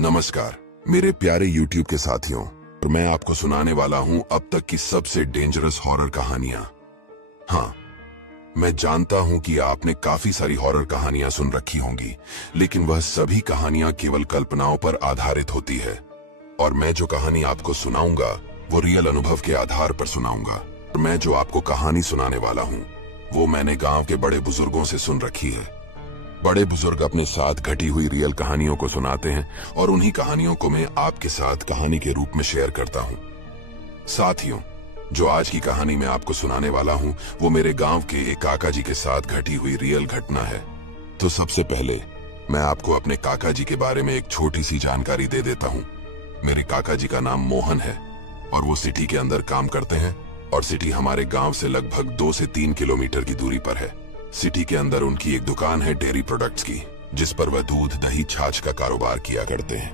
नमस्कार मेरे प्यारे YouTube के साथियों, और मैं आपको सुनाने वाला हूं अब तक की सबसे डेंजरस हॉरर कहानियां। हाँ, मैं जानता हूं कि आपने काफी सारी हॉरर कहानियां सुन रखी होंगी, लेकिन वह सभी कहानियां केवल कल्पनाओं पर आधारित होती है। और मैं जो कहानी आपको सुनाऊंगा वो रियल अनुभव के आधार पर सुनाऊंगा। और मैं जो आपको कहानी सुनाने वाला हूं वो मैंने गांव के बड़े बुजुर्गों से सुन रखी है। बड़े बुजुर्ग अपने साथ घटी हुई रियल कहानियों को सुनाते हैं और उन्हीं कहानियों को मैं आपके साथ कहानी के रूप में शेयर करता हूं। साथियों, जो आज की कहानी मैं आपको सुनाने वाला हूं वो मेरे गांव के एक काका जी के साथ घटी हुई रियल घटना है। तो सबसे पहले मैं आपको अपने काका जी के बारे में एक छोटी सी जानकारी दे देता हूं। मेरे काका जी का नाम मोहन है और वो सिटी के अंदर काम करते हैं, और सिटी हमारे गांव से लगभग 2 से 3 किलोमीटर की दूरी पर है। सिटी के अंदर उनकी एक दुकान है डेयरी प्रोडक्ट्स की, जिस पर वह दूध, दही, छाछ का कारोबार किया करते हैं।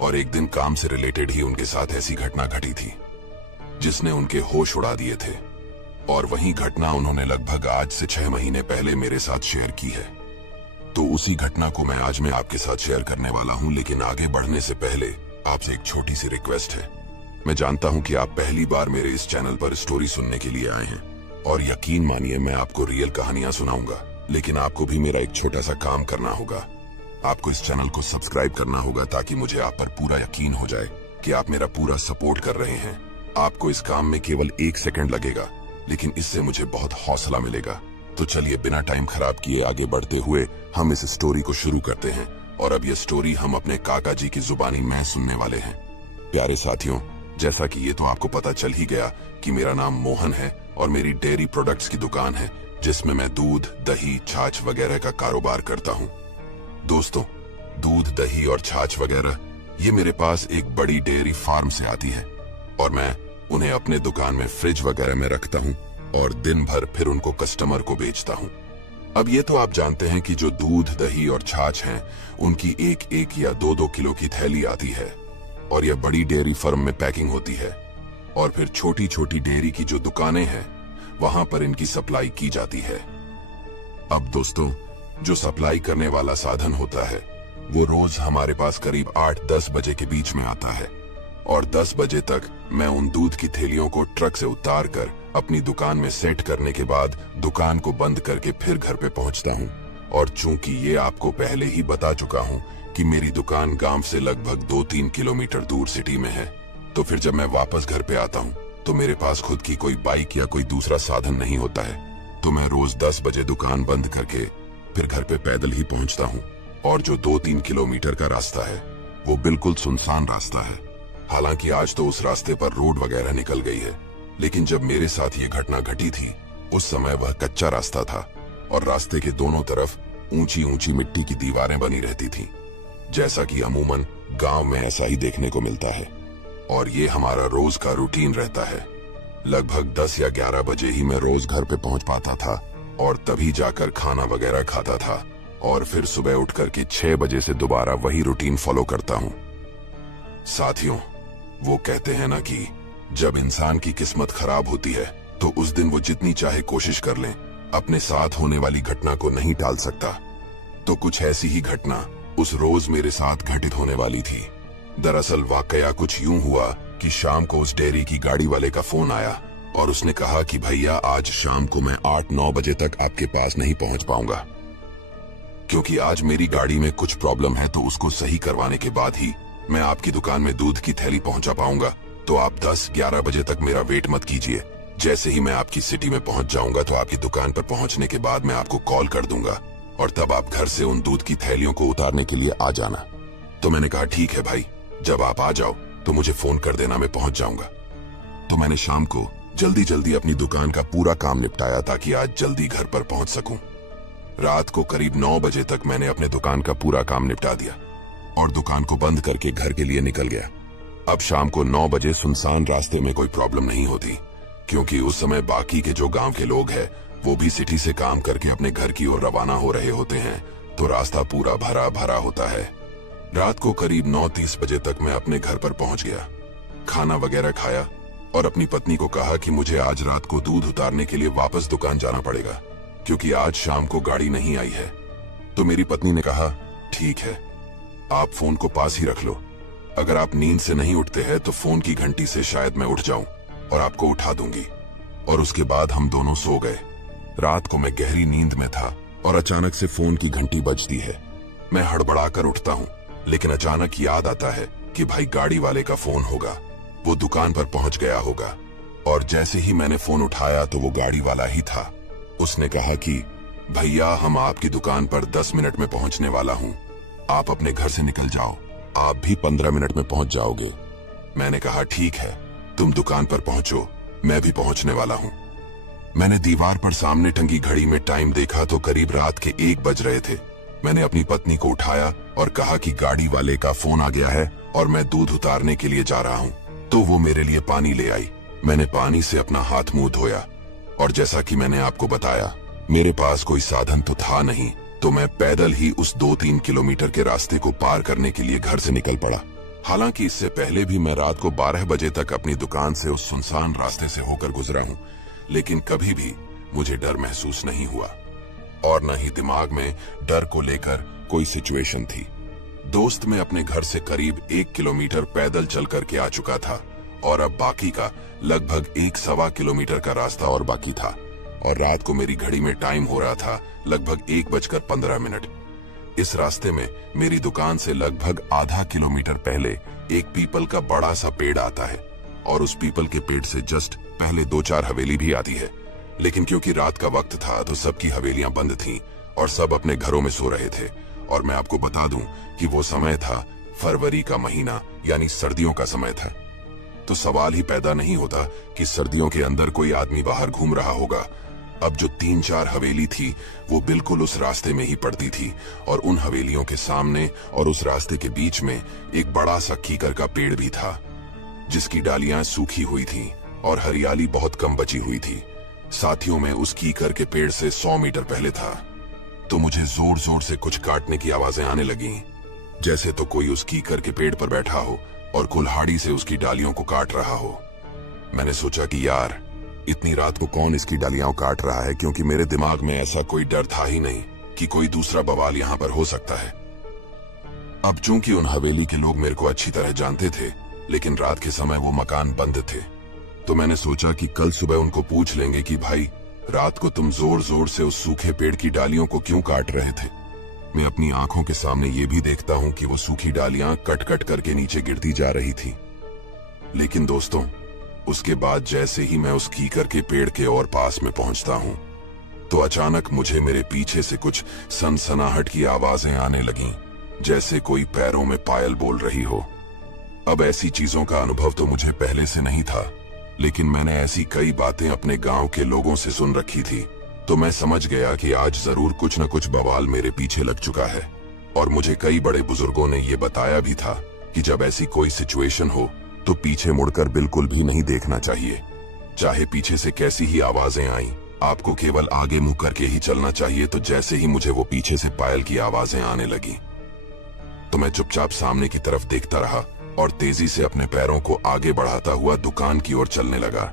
और एक दिन काम से रिलेटेड ही उनके साथ ऐसी घटना घटी थी जिसने उनके होश उड़ा दिए थे। और वही घटना उन्होंने लगभग आज से 6 महीने पहले मेरे साथ शेयर की है। तो उसी घटना को मैं आज आपके साथ शेयर करने वाला हूं, लेकिन आगे बढ़ने से पहले आपसे एक छोटी सी रिक्वेस्ट है। मैं जानता हूं कि आप पहली बार मेरे इस चैनल पर स्टोरी सुनने के लिए आए हैं, और यकीन मानिए मैं आपको रियल कहानियां सुनाऊंगा, लेकिन आपको भी मेरा एक छोटा सा काम करना होगा। आपको इस चैनल को सब्सक्राइब करना होगा ताकि मुझे आप पर पूरा यकीन हो जाए कि आप मेरा पूरा सपोर्ट कर रहे हैं। आपको इस काम में केवल 1 सेकंड लगेगा, लेकिन इससे मुझे बहुत हौसला मिलेगा। तो चलिए बिना टाइम खराब किए आगे बढ़ते हुए हम इस स्टोरी को शुरू करते हैं। और अब यह स्टोरी हम अपने काका जी की जुबानी में सुनने वाले हैं। प्यारे साथियों, जैसा कि ये तो आपको पता चल ही गया कि मेरा नाम मोहन है और मेरी डेयरी प्रोडक्ट्स की दुकान है, जिसमें मैं दूध, दही, छाछ वगैरह का कारोबार करता हूँ। दोस्तों, दूध, दही और छाछ वगैरह ये मेरे पास एक बड़ी डेयरी फार्म से आती है, और मैं उन्हें अपने दुकान में फ्रिज वगैरह में रखता हूँ और दिन भर फिर उनको कस्टमर को बेचता हूँ। अब ये तो आप जानते हैं कि जो दूध, दही और छाछ हैं उनकी 1-1 या 2-2 किलो की थैली आती है, और यह बड़ी डेयरी फर्म में पैकिंग होती है, और फिर छोटी छोटी डेयरी की जो दुकानें हैं वहां पर इनकी सप्लाई की जाती है। अब दोस्तों, जो सप्लाई करने वाला साधन होता है वो रोज हमारे पास करीब 8-10 बजे के बीच में आता है, और 10 बजे तक मैं उन दूध की थैलियों को ट्रक से उतार कर अपनी दुकान में सेट करने के बाद दुकान को बंद करके फिर घर पे पहुंचता हूं। और चूंकि ये आपको पहले ही बता चुका हूं कि मेरी दुकान गांव से लगभग 2-3 किलोमीटर दूर सिटी में है, तो फिर जब मैं वापस घर पे आता हूँ तो मेरे पास खुद की कोई बाइक या कोई दूसरा साधन नहीं होता है। तो मैं रोज 10 बजे दुकान बंद करके फिर घर पे पैदल ही पहुंचता हूँ। और जो 2-3 किलोमीटर का रास्ता है वो बिल्कुल सुनसान रास्ता है। हालांकि आज तो उस रास्ते पर रोड वगैरह निकल गई है, लेकिन जब मेरे साथ ये घटना घटी थी उस समय वह कच्चा रास्ता था, और रास्ते के दोनों तरफ ऊंची ऊंची मिट्टी की दीवारें बनी रहती थीं, जैसा कि अमूमन गांव में ऐसा ही देखने को मिलता है। और ये हमारा रोज का रूटीन रहता है। लगभग 10 या 11 बजे ही मैं रोज घर पे पहुंच पाता था, और तभी जाकर खाना वगैरह खाता था, और फिर सुबह उठ करके 6 बजे से दोबारा वही रूटीन फॉलो करता हूं। साथियों, वो कहते हैं ना कि जब इंसान की किस्मत खराब होती है तो उस दिन वो जितनी चाहे कोशिश कर ले, अपने साथ होने वाली घटना को नहीं टाल सकता। तो कुछ ऐसी ही घटना उस रोज मेरे साथ घटित होने वाली थी। दरअसल वाकया कुछ यूं हुआ कि शाम को उस डेयरी की गाड़ी वाले का फोन आया, और उसने कहा कि भैया आज शाम को मैं 8-9 बजे तक आपके पास नहीं पहुंच पाऊंगा, क्योंकि आज मेरी गाड़ी में कुछ प्रॉब्लम है, तो उसको सही करवाने के बाद ही मैं आपकी दुकान में दूध की थैली पहुंचा पाऊंगा। तो आप 10-11 बजे तक मेरा वेट मत कीजिए। जैसे ही मैं आपकी सिटी में पहुंच जाऊंगा तो आपकी दुकान पर पहुंचने के बाद मैं आपको कॉल कर दूंगा, और तब आप घर से उन दूध की थैलियों को उतारने के लिए आ जाना। तो मैंने कहा ठीक है भाई, जब आप आ जाओ तो मुझे फोन कर देना, मैं पहुंच जाऊंगा। तो मैंने शाम को जल्दी जल्दी अपनी दुकान का पूरा काम निपटाया ताकि आज जल्दी घर पर पहुंच सकूं। रात को करीब 9 बजे तक मैंने अपने दुकान का पूरा काम निपटा दिया और दुकान को बंद करके घर के लिए निकल गया। अब शाम को 9 बजे सुनसान रास्ते में कोई प्रॉब्लम नहीं होती, क्योंकि उस समय बाकी के जो गांव के लोग हैं वो भी सिटी से काम करके अपने घर की ओर रवाना हो रहे होते हैं, तो रास्ता पूरा भरा भरा होता है। रात को करीब 9:30 बजे तक मैं अपने घर पर पहुंच गया, खाना वगैरह खाया और अपनी पत्नी को कहा कि मुझे आज रात को दूध उतारने के लिए वापस दुकान जाना पड़ेगा, क्योंकि आज शाम को गाड़ी नहीं आई है। तो मेरी पत्नी ने कहा ठीक है, आप फोन को पास ही रख लो। अगर आप नींद से नहीं उठते हैं तो फोन की घंटी से शायद मैं उठ जाऊं और आपको उठा दूंगी। और उसके बाद हम दोनों सो गए। रात को मैं गहरी नींद में था और अचानक से फोन की घंटी बजती है। मैं हड़बड़ाकर उठता हूँ, लेकिन अचानक याद आता है कि भाई गाड़ी वाले का फोन होगा, वो दुकान पर पहुंच गया होगा। और जैसे ही मैंने फोन उठाया तो वो गाड़ी वाला ही था। उसने कहा कि भैया, हम आपकी दुकान पर 10 मिनट में पहुंचने वाला हूं, आप अपने घर से निकल जाओ, आप भी 15 मिनट में पहुंच जाओगे। मैंने कहा ठीक है, तुम दुकान पर पहुंचो, मैं भी पहुंचने वाला हूं। मैंने दीवार पर सामने टंगी घड़ी में टाइम देखा तो करीब रात के 1 बज रहे थे। मैंने अपनी पत्नी को उठाया और कहा कि गाड़ी वाले का फोन आ गया है और मैं दूध उतारने के लिए जा रहा हूं। तो वो मेरे लिए पानी ले आई। मैंने पानी से अपना हाथ मुंह धोया और जैसा कि मैंने आपको बताया, मेरे पास कोई साधन तो था नहीं, तो मैं पैदल ही उस 2-3 किलोमीटर के रास्ते को पार करने के लिए घर से निकल पड़ा। हालांकि इससे पहले भी मैं रात को 12 बजे तक अपनी दुकान से उस सुनसान रास्ते से होकर गुजरा हूं, लेकिन कभी भी मुझे डर महसूस नहीं हुआ और न ही दिमाग में डर को लेकर कोई सिचुएशन थी। दोस्त, मैं अपने घर से करीब 1 किलोमीटर पैदल चल करके आ चुका था और अब बाकी का लगभग 1-1.25 किलोमीटर का रास्ता और बाकी था और रात को मेरी घड़ी में टाइम हो रहा था लगभग 1:15। इस रास्ते में मेरी दुकान से लगभग आधा किलोमीटर पहले एक पीपल का बड़ा सा पेड़ आता है और उस पीपल के पेड़ से जस्ट पहले 2-4 हवेली भी आती है। लेकिन क्योंकि रात का वक्त था तो सबकी हवेलियां बंद थीं और सब अपने घरों में सो रहे थे। और मैं आपको बता दूं कि वो समय था फरवरी का महीना, यानी सर्दियों का समय था। तो सवाल ही पैदा नहीं होता कि सर्दियों के अंदर कोई आदमी बाहर घूम रहा होगा। अब जो 3-4 हवेली थी वो बिल्कुल उस रास्ते में ही पड़ती थी और उन हवेलियों के सामने और उस रास्ते के बीच में एक बड़ा सा कीकर का पेड़ भी था, जिसकी डालियां सूखी हुई थीं और हरियाली बहुत कम बची हुई थी। साथियों में उस कीकर के पेड़ से 100 मीटर पहले था तो मुझे जोर जोर से कुछ काटने की आवाजें आने लगीं, जैसे तो कोई उस कीकर के पेड़ पर बैठा हो और कुल्हाड़ी से उसकी डालियों को काट रहा हो। मैंने सोचा कि यार, इतनी रात को कौन इसकी डालियां काट रहा है, क्योंकि मेरे दिमाग में ऐसा कोई डर था ही नहीं कि कोई दूसरा बवाल यहाँ पर हो सकता है। अब चूंकि उन हवेली के लोग मेरे को अच्छी तरह जानते थे, लेकिन रात के समय वो मकान बंद थे, तो मैंने सोचा कि कल सुबह उनको पूछ लेंगे कि भाई, रात को तुम जोर जोर से उस सूखे पेड़ की डालियों को क्यों काट रहे थे। मैं अपनी आंखों के सामने ये भी देखता हूं कि वो सूखी डालियां कट कट करके नीचे गिरती जा रही थी। लेकिन दोस्तों, उसके बाद जैसे ही मैं उस कीकर के पेड़ के और पास में पहुंचता हूं तो अचानक मुझे मेरे पीछे से कुछ सनसनाहट की आवाजें आने लगीं, जैसे कोई पैरों में पायल बोल रही हो। अब ऐसी चीजों का अनुभव तो मुझे पहले से नहीं था, लेकिन मैंने ऐसी कई बातें अपने गांव के लोगों से सुन रखी थी, तो मैं समझ गया कि आज जरूर कुछ न कुछ बवाल मेरे पीछे लग चुका है। और मुझे कई बड़े बुजुर्गों ने ये बताया भी था कि जब ऐसी कोई सिचुएशन हो तो पीछे मुड़कर बिल्कुल भी नहीं देखना चाहिए। चाहे पीछे से कैसी ही आवाजें आईं, आपको केवल आगे मुंह करके ही चलना चाहिए। तो जैसे ही मुझे वो पीछे से पायल की आवाजें आने लगी तो मैं चुपचाप सामने की तरफ देखता रहा और तेजी से अपने पैरों को आगे बढ़ाता हुआ दुकान की ओर चलने लगा।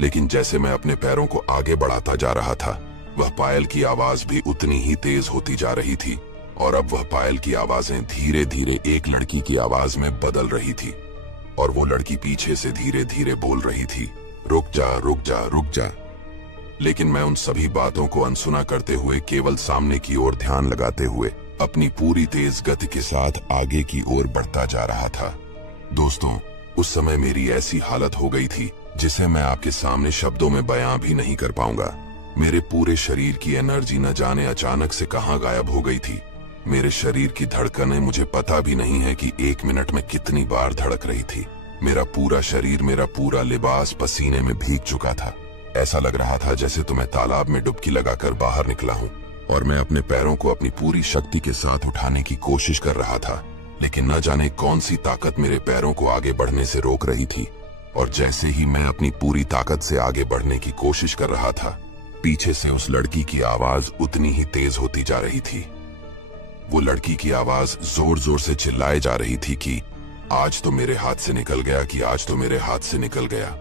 लेकिन जैसे मैं अपने पैरों को आगे बढ़ाता जा रहा था, वह पायल की आवाज भी उतनी ही तेज होती जा रही थी और अब वह पायल की आवाजें धीरे धीरे एक लड़की की आवाज में बदल रही थी और वो लड़की पीछे से धीरे धीरे बोल रही थी, रुक जा रुक जा रुक जा। लेकिन मैं उन सभी बातों को अनसुना करते हुए केवल सामने की ओर ध्यान लगाते हुए अपनी पूरी तेज गति के साथ आगे की ओर बढ़ता जा रहा था। दोस्तों, उस समय मेरी ऐसी हालत हो गई थी जिसे मैं आपके सामने शब्दों में बयां भी नहीं कर पाऊंगा। मेरे पूरे शरीर की एनर्जी न जाने अचानक से कहां गायब हो गई थी। मेरे शरीर की धड़कनें मुझे पता भी नहीं है कि 1 मिनट में कितनी बार धड़क रही थी। मेरा पूरा शरीर, मेरा पूरा लिबास पसीने में भीग चुका था। ऐसा लग रहा था जैसे तो मैं तालाब में डुबकी लगाकर बाहर निकला हूँ और मैं अपने पैरों को अपनी पूरी शक्ति के साथ उठाने की कोशिश कर रहा था, लेकिन न जाने कौन सी ताकत मेरे पैरों को आगे बढ़ने से रोक रही थी। और जैसे ही मैं अपनी पूरी ताकत से आगे बढ़ने की कोशिश कर रहा था, पीछे से उस लड़की की आवाज उतनी ही तेज होती जा रही थी। वो लड़की की आवाज जोर जोर से चिल्लाए जा रही थी कि आज तो मेरे हाथ से निकल गया, कि आज तो मेरे हाथ से निकल गया।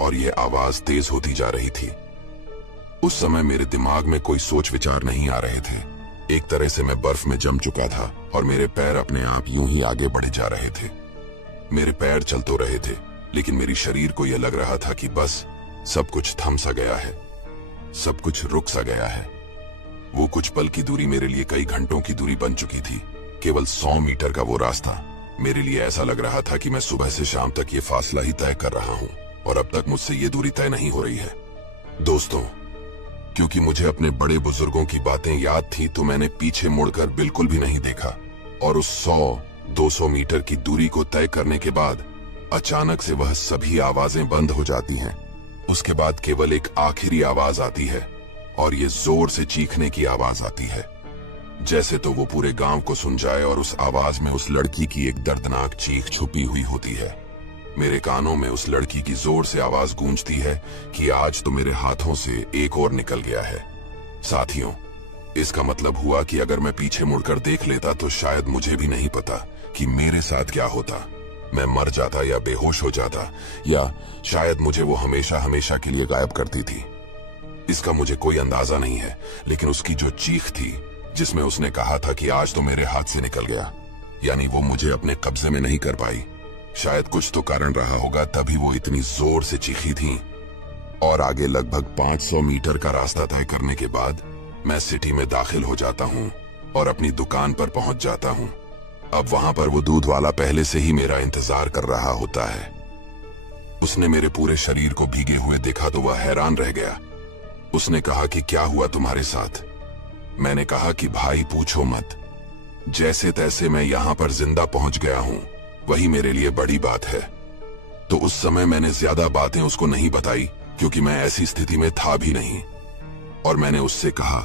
और ये आवाज तेज होती जा रही थी। उस समय मेरे दिमाग में कोई सोच विचार नहीं आ रहे थे। एक तरह से मैं बर्फ में जम चुका था और मेरे पैर अपने आप यूं ही आगे बढ़े जा रहे थे। मेरे पैर चल तो रहे थे, लेकिन मेरी शरीर को यह लग रहा था कि बस सब कुछ थम सा गया है, सब कुछ रुक सा गया है। वो कुछ पल की दूरी मेरे लिए कई घंटों की दूरी बन चुकी थी। केवल 100 मीटर का वो रास्ता मेरे लिए ऐसा लग रहा था कि मैं सुबह से शाम तक ये फासला ही तय कर रहा हूं और अब तक मुझसे ये दूरी तय नहीं हो रही है। दोस्तों, क्योंकि मुझे अपने बड़े बुजुर्गों की बातें याद थी तो मैंने पीछे मुड़कर बिल्कुल भी नहीं देखा और उस 100-200 मीटर की दूरी को तय करने के बाद अचानक से वह सभी आवाजें बंद हो जाती हैं। उसके बाद केवल एक आखिरी आवाज आती है और ये जोर से चीखने की आवाज आती है, जैसे तो वो पूरे गांव को सुन जाए और उस आवाज में उस लड़की की एक दर्दनाक चीख छुपी हुई होती है। मेरे कानों में उस लड़की की जोर से आवाज गूंजती है कि आज तो मेरे हाथों से एक और निकल गया है। साथियों, इसका मतलब हुआ कि अगर मैं पीछे मुड़कर देख लेता तो शायद मुझे भी नहीं पता कि मेरे साथ क्या होता। मैं मर जाता या बेहोश हो जाता, या शायद मुझे वो हमेशा हमेशा के लिए गायब करती थी। इसका मुझे कोई अंदाजा नहीं है, लेकिन उसकी जो चीख थी जिसमें उसने कहा था कि आज तो मेरे हाथ से निकल गया, यानी वो मुझे अपने कब्जे में नहीं कर पाई। शायद कुछ तो कारण रहा होगा, तभी वो इतनी जोर से चीखी थी। और आगे लगभग 500 मीटर का रास्ता तय करने के बाद मैं सिटी में दाखिल हो जाता हूँ और अपनी दुकान पर पहुंच जाता हूँ। अब वहां पर वो दूध वाला पहले से ही मेरा इंतजार कर रहा होता है। उसने मेरे पूरे शरीर को भीगे हुए देखा तो वह हैरान रह गया। उसने कहा कि क्या हुआ तुम्हारे साथ? मैंने कहा कि भाई पूछो मत, जैसे तैसे मैं यहां पर जिंदा पहुंच गया हूं, वही मेरे लिए बड़ी बात है। तो उस समय मैंने ज्यादा बातें उसको नहीं बताई क्योंकि मैं ऐसी स्थिति में था भी नहीं। और मैंने उससे कहा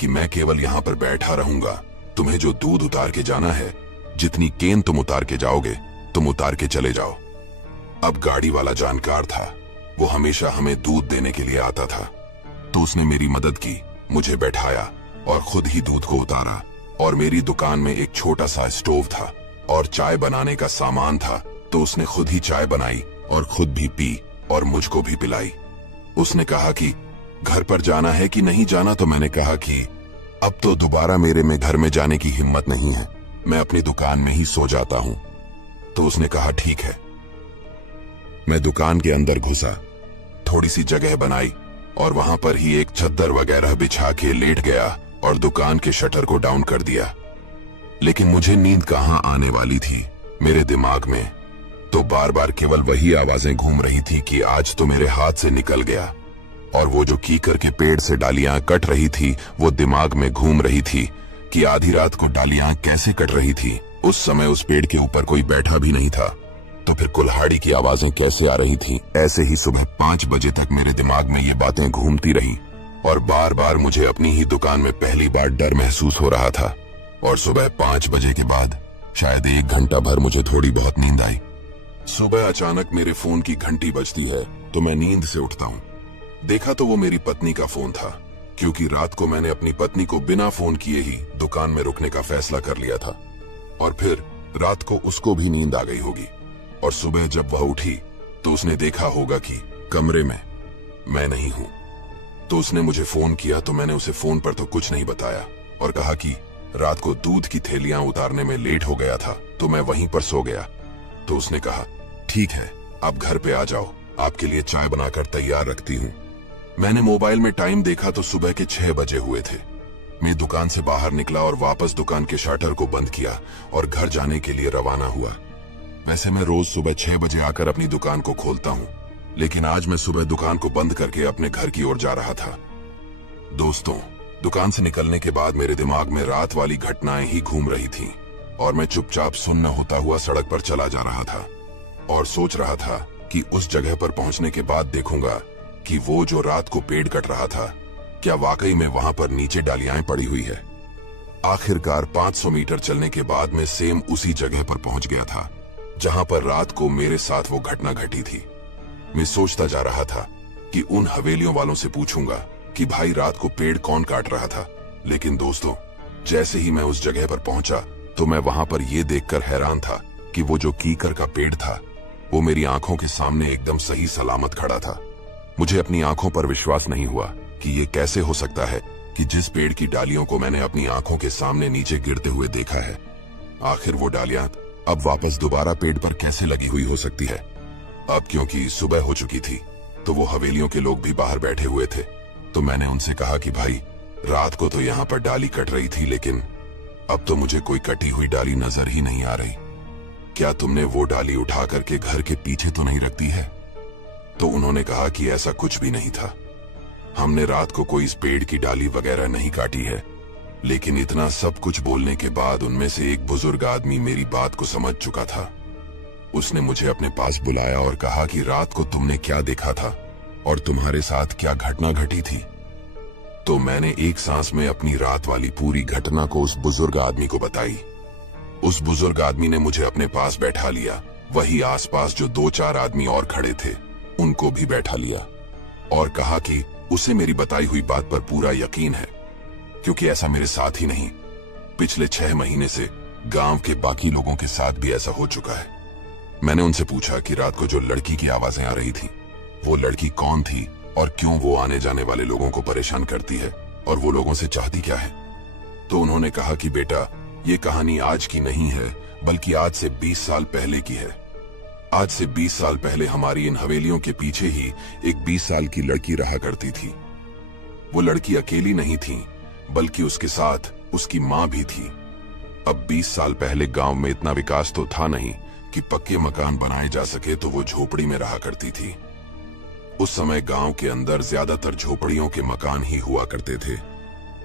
कि मैं केवल यहां पर बैठा रहूंगा, तुम्हें जो दूध उतार के जाना है, जितनी केन तुम उतार के जाओगे तुम उतार के चले जाओ। अब गाड़ी वाला जानकार था, वो हमेशा हमें दूध देने के लिए आता था, तो उसने मेरी मदद की, मुझे बैठाया और खुद ही दूध को उतारा। और मेरी दुकान में एक छोटा सा स्टोव था और चाय बनाने का सामान था, तो उसने खुद ही चाय बनाई और खुद भी पी और मुझको भी पिलाई। उसने कहा कि घर पर जाना है कि नहीं जाना, तो मैंने कहा कि अब तो दोबारा मेरे में घर में जाने की हिम्मत नहीं है, मैं अपनी दुकान में ही सो जाता हूं। तो उसने कहा ठीक है। मैं दुकान के अंदर घुसा, थोड़ी सी जगह बनाई और वहां पर ही एक चद्दर वगैरह बिछा के लेट गया और दुकान के शटर को डाउन कर दिया। लेकिन मुझे नींद कहां आने वाली थी। मेरे दिमाग में तो बार बार केवल वही आवाजें घूम रही थी कि आज तो मेरे हाथ से निकल गया, और वो जो कीकर के पेड़ से डालियां कट रही थी वो दिमाग में घूम रही थी कि आधी रात को डालियां कैसे कट रही थी। उस समय उस पेड़ के ऊपर कोई बैठा भी नहीं था, तो फिर कुल्हाड़ी की आवाजें कैसे आ रही थी। ऐसे ही सुबह 5 बजे तक मेरे दिमाग में ये बातें घूमती रही और बार बार मुझे अपनी ही दुकान में पहली बार डर महसूस हो रहा था। और सुबह 5 बजे के बाद शायद 1 घंटा भर मुझे थोड़ी बहुत नींद आई। सुबह अचानक मेरे फोन की घंटी बजती है तो मैं नींद से उठता हूँ। देखा तो वो मेरी पत्नी का फोन था, क्योंकि रात को मैंने अपनी पत्नी को बिना फोन किए ही दुकान में रुकने का फैसला कर लिया था, और फिर रात को उसको भी नींद आ गई होगी। और सुबह जब वह उठी तो उसने देखा होगा कि कमरे में मैं नहीं हूं। तो उसने मुझे फोन किया, तो मैंने उसे फोन पर तो कुछ नहीं बताया और कहा कि रात को दूध की थैलियां उतारने में लेट हो गया था तो मैं वहीं पर सो गया। तो उसने कहा ठीक है, आप घर पे आ जाओ, आपके लिए चाय बनाकर तैयार रखती हूँ। मैंने मोबाइल में टाइम देखा तो सुबह के 6 बजे हुए थे। मैं दुकान से बाहर निकला और वापस दुकान के शटर को बंद किया और घर जाने के लिए रवाना हुआ। वैसे मैं रोज सुबह 6 बजे आकर अपनी दुकान को खोलता हूँ, लेकिन आज मैं सुबह दुकान को बंद करके अपने घर की ओर जा रहा था। दोस्तों, दुकान से निकलने के बाद मेरे दिमाग में रात वाली घटनाएं ही घूम रही थीं और मैं चुपचाप सुन्न होता हुआ सड़क पर चला जा रहा था और सोच रहा था कि उस जगह पर पहुंचने के बाद देखूंगा कि वो जो रात को पेड़ कट रहा था, क्या वाकई में वहां पर नीचे डालियां पड़ी हुई है। आखिरकार 500 मीटर चलने के बाद मैं सेम उसी जगह पर पहुंच गया था जहां पर रात को मेरे साथ वो घटना घटी थी। मैं सोचता जा रहा था कि उन हवेलियों वालों से पूछूंगा कि भाई रात को पेड़ कौन काट रहा था। लेकिन दोस्तों, जैसे ही मैं उस जगह पर पहुंचा तो मैं वहां पर यह देखकर हैरान था कि वो जो कीकर का पेड़ था वो मेरी आंखों के सामने एकदम सही सलामत खड़ा था। मुझे अपनी आंखों पर विश्वास नहीं हुआ कि ये कैसे हो सकता है कि जिस पेड़ की डालियों को मैंने अपनी आंखों के सामने नीचे गिरते हुए देखा है, आखिर वो डालियां अब वापस दोबारा पेड़ पर कैसे लगी हुई हो सकती है। अब क्योंकि सुबह हो चुकी थी तो वो हवेलियों के लोग भी बाहर बैठे हुए थे, तो मैंने उनसे कहा कि भाई, रात को तो यहाँ पर डाली कट रही थी, लेकिन अब तो मुझे कोई कटी हुई डाली नजर ही नहीं आ रही। क्या तुमने वो डाली उठा करके घर के पीछे तो नहीं रख दी है? तो उन्होंने कहा कि ऐसा कुछ भी नहीं था, हमने रात को कोई इस पेड़ की डाली वगैरह नहीं काटी है। लेकिन इतना सब कुछ बोलने के बाद उनमें से एक बुजुर्ग आदमी मेरी बात को समझ चुका था। उसने मुझे अपने पास बुलाया और कहा कि रात को तुमने क्या देखा था और तुम्हारे साथ क्या घटना घटी थी। तो मैंने एक सांस में अपनी रात वाली पूरी घटना को उस बुजुर्ग आदमी को बताई। उस बुजुर्ग आदमी ने मुझे अपने पास बैठा लिया, वही आसपास जो 2-4 आदमी और खड़े थे उनको भी बैठा लिया और कहा कि उसे मेरी बताई हुई बात पर पूरा यकीन है, क्योंकि ऐसा मेरे साथ ही नहीं, पिछले 6 महीने से गांव के बाकी लोगों के साथ भी ऐसा हो चुका है। मैंने उनसे पूछा कि रात को जो लड़की की आवाजें आ रही थी, वो लड़की कौन थी और क्यों वो आने जाने वाले लोगों को परेशान करती है और वो लोगों से चाहती क्या है। तो उन्होंने कहा कि बेटा, ये कहानी आज की नहीं है, बल्कि आज से 20 साल पहले की है। आज से 20 साल पहले हमारी इन हवेलियों के पीछे ही एक 20 साल की लड़की रहा करती थी। वो लड़की अकेली नहीं थी, बल्कि उसके साथ उसकी माँ भी थी। अब 20 साल पहले गांव में इतना विकास तो था नहीं कि पक्के मकान बनाए जा सके, तो वो झोपड़ी में रहा करती थी। उस समय गांव के अंदर ज्यादातर झोपड़ियों के मकान ही हुआ करते थे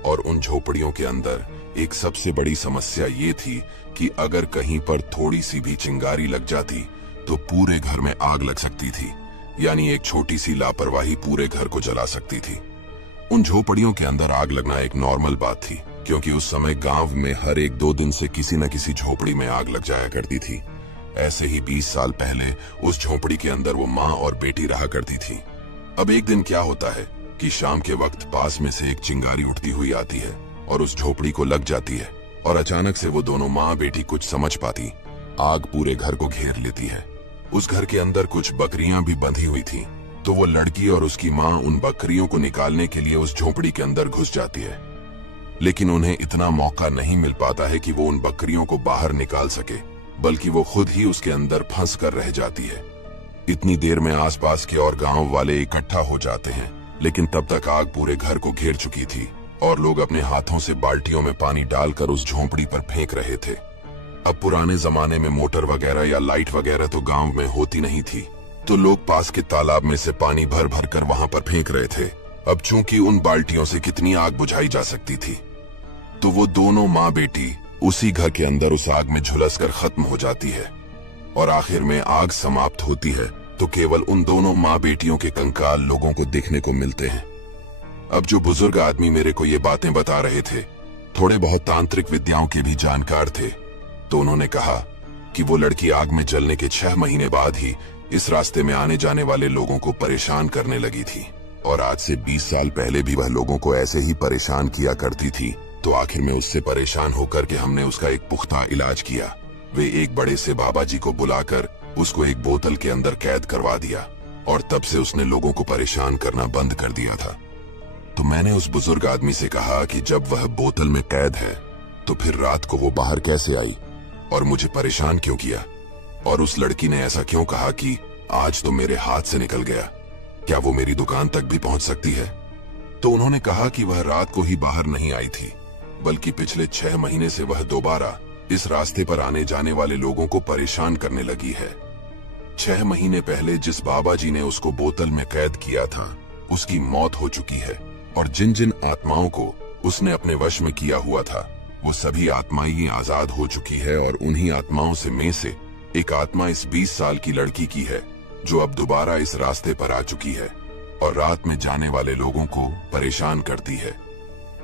और उन झोपड़ियों के अंदर एक सबसे बड़ी समस्या ये थी कि अगर कहीं पर थोड़ी सी भी चिंगारी लग जाती तो पूरे घर में आग लग सकती थी, यानी एक छोटी सी लापरवाही पूरे घर को जला सकती थी। उन झोपड़ियों के अंदर आग लगना एक नॉर्मल बात थी, क्योंकि उस समय गांव में हर 1-2 दिन से किसी न किसी झोपड़ी में आग लग जाया करती थी। ऐसे ही 20 साल पहले उस झोपड़ी के अंदर वो माँ और बेटी रहा करती थी। अब एक दिन क्या होता है कि शाम के वक्त पास में से एक चिंगारी उठती हुई आती है और उस झोपड़ी को लग जाती है, और अचानक से वो दोनों माँ बेटी कुछ समझ पाती, आग पूरे घर को घेर लेती है। उस घर के अंदर कुछ बकरियां भी बंधी हुई थी, तो वो लड़की और उसकी माँ उन बकरियों को निकालने के लिए उस झोपड़ी के अंदर घुस जाती है। लेकिन उन्हें इतना मौका नहीं मिल पाता है कि वो उन बकरियों को बाहर निकाल सके, बल्कि वो खुद ही उसके अंदर फंस कर रह जाती है। इतनी देर में आसपास के और गांव वाले इकट्ठा हो जाते हैं, लेकिन तब तक आग पूरे घर को घेर चुकी थी और लोग अपने हाथों से बाल्टियों में पानी डालकर उस झोंपड़ी पर फेंक रहे थे। अब पुराने जमाने में मोटर वगैरह या लाइट वगैरह तो गांव में होती नहीं थी, तो लोग पास के तालाब में से पानी भर भर कर वहां पर फेंक रहे थे। अब चूंकि उन बाल्टियों से कितनी आग बुझाई जा सकती थी, तो वो दोनों माँ बेटी उसी घर के अंदर उस आग में झुलसकर खत्म हो जाती है और आखिर में आग समाप्त होती है तो केवल उन दोनों माँ बेटियों के कंकाल लोगों को देखने को मिलते हैं। अब जो बुजुर्ग आदमी मेरे को ये बातें बता रहे थे, थोड़े बहुत तांत्रिक विद्याओं के भी जानकार थे, तो उन्होंने कहा कि वो लड़की आग में जलने के 6 महीने बाद ही इस रास्ते में आने जाने वाले लोगों को परेशान करने लगी थी, और आज से 20 साल पहले भी वह लोगों को ऐसे ही परेशान किया करती थी। तो आखिर में उससे परेशान होकर के हमने उसका एक पुख्ता इलाज किया। वे एक बड़े से बाबा जी को बुलाकर उसको एक बोतल के अंदर कैद करवा दिया और तब से उसने लोगों को परेशान करना बंद कर दिया था। तो मैंने उस बुजुर्ग आदमी से कहा कि जब वह बोतल में कैद है तो फिर रात को वो बाहर कैसे आई और मुझे परेशान क्यों किया, और उस लड़की ने ऐसा क्यों कहा कि आज तो मेरे हाथ से निकल गया, क्या वो मेरी दुकान तक भी पहुंच सकती है। तो उन्होंने कहा कि वह रात को ही बाहर नहीं आई थी, बल्कि पिछले 6 महीने से वह दोबारा इस रास्ते पर आने जाने वाले लोगों को परेशान करने लगी है। 6 महीने पहले जिस बाबा जी ने उसको बोतल में कैद किया था, उसकी मौत हो चुकी है, और जिन जिन आत्माओं को उसने अपने वश में किया हुआ था, वो सभी आत्माएं आजाद हो चुकी है, और उन्हीं आत्माओं में से एक आत्मा इस 20 साल की लड़की की है, जो अब दोबारा इस रास्ते पर आ चुकी है और रात में जाने वाले लोगों को परेशान करती है।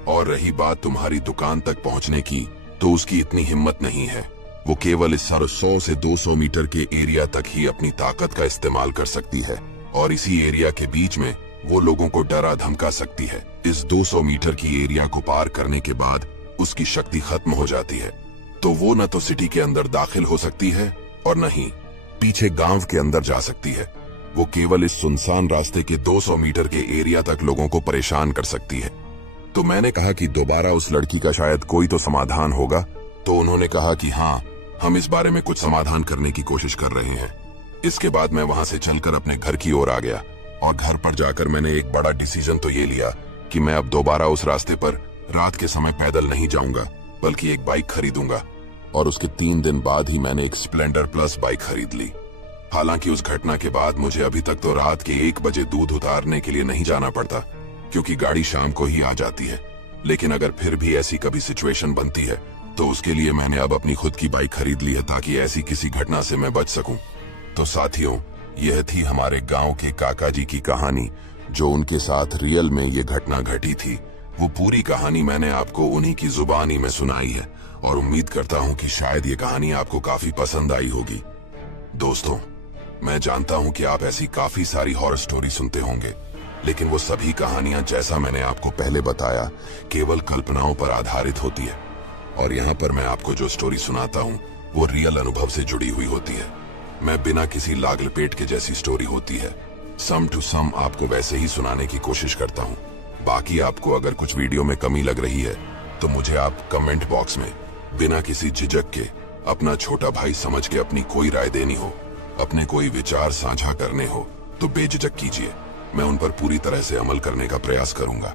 और रही बात तुम्हारी दुकान तक पहुंचने की, तो उसकी इतनी हिम्मत नहीं है। वो केवल इस 100 से 200 मीटर के एरिया तक ही अपनी ताकत का इस्तेमाल कर सकती है, और इसी एरिया के बीच में वो लोगों को डरा धमका सकती है। इस 200 मीटर की एरिया को पार करने के बाद उसकी शक्ति खत्म हो जाती है, तो वो न तो सिटी के अंदर दाखिल हो सकती है और न ही पीछे गांव के अंदर जा सकती है। वो केवल इस सुनसान रास्ते के 200 मीटर के एरिया तक लोगों को परेशान कर सकती है। तो मैंने कहा कि दोबारा उस लड़की का शायद कोई तो समाधान होगा। तो उन्होंने कहा कि हाँ, हम इस बारे में कुछ समाधान करने की कोशिश कर रहे हैं। इसके बाद मैं वहां से चलकर अपने घर की ओर आ गया और घर पर जाकर मैंने एक बड़ा डिसीजन तो ये लिया कि मैं अब दोबारा उस रास्ते पर रात के समय पैदल नहीं जाऊंगा, बल्कि एक बाइक खरीदूंगा। और उसके 3 दिन बाद ही मैंने एक स्प्लेंडर प्लस बाइक खरीद ली। हालांकि उस घटना के बाद मुझे अभी तक तो रात के 1 बजे दूध उतारने के लिए नहीं जाना पड़ता, क्योंकि गाड़ी शाम को ही आ जाती है। लेकिन अगर फिर भी ऐसी कभी सिचुएशन बनती है तो उसके लिए मैंने अब अपनी खुद की बाइक खरीद ली है, ताकि ऐसी किसी घटना से मैं बच सकूं। तो साथियों, यह थी हमारे गांव के काका जी की कहानी, जो उनके साथ रियल में ये घटना घटी थी। वो पूरी कहानी मैंने आपको उन्हीं की जुबानी में सुनाई है और उम्मीद करता हूं कि शायद ये कहानी आपको काफी पसंद आई होगी। दोस्तों, मैं जानता हूं कि आप ऐसी काफी सारी हॉरर स्टोरी सुनते होंगे, लेकिन वो सभी कहानियां, जैसा मैंने आपको पहले बताया, केवल कल्पनाओं पर आधारित होती है। और यहाँ पर मैं आपको जो स्टोरी सुनाता हूँ वो रियल अनुभव से जुड़ी हुई होती है। मैं बिना किसी लाग लपेट के जैसी स्टोरी होती है, सम टू सम आपको वैसे ही सुनाने की कोशिश करता हूँ। बाकी आपको अगर कुछ वीडियो में कमी लग रही है तो मुझे आप कमेंट बॉक्स में बिना किसी झिझक के अपना छोटा भाई समझ के अपनी कोई राय देनी हो, अपने कोई विचार साझा करने हो, तो बेझिझक कीजिए। मैं उन पर पूरी तरह से अमल करने का प्रयास करूंगा।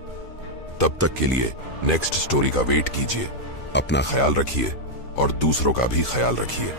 तब तक के लिए नेक्स्ट स्टोरी का वेट कीजिए। अपना ख्याल रखिए और दूसरों का भी ख्याल रखिए।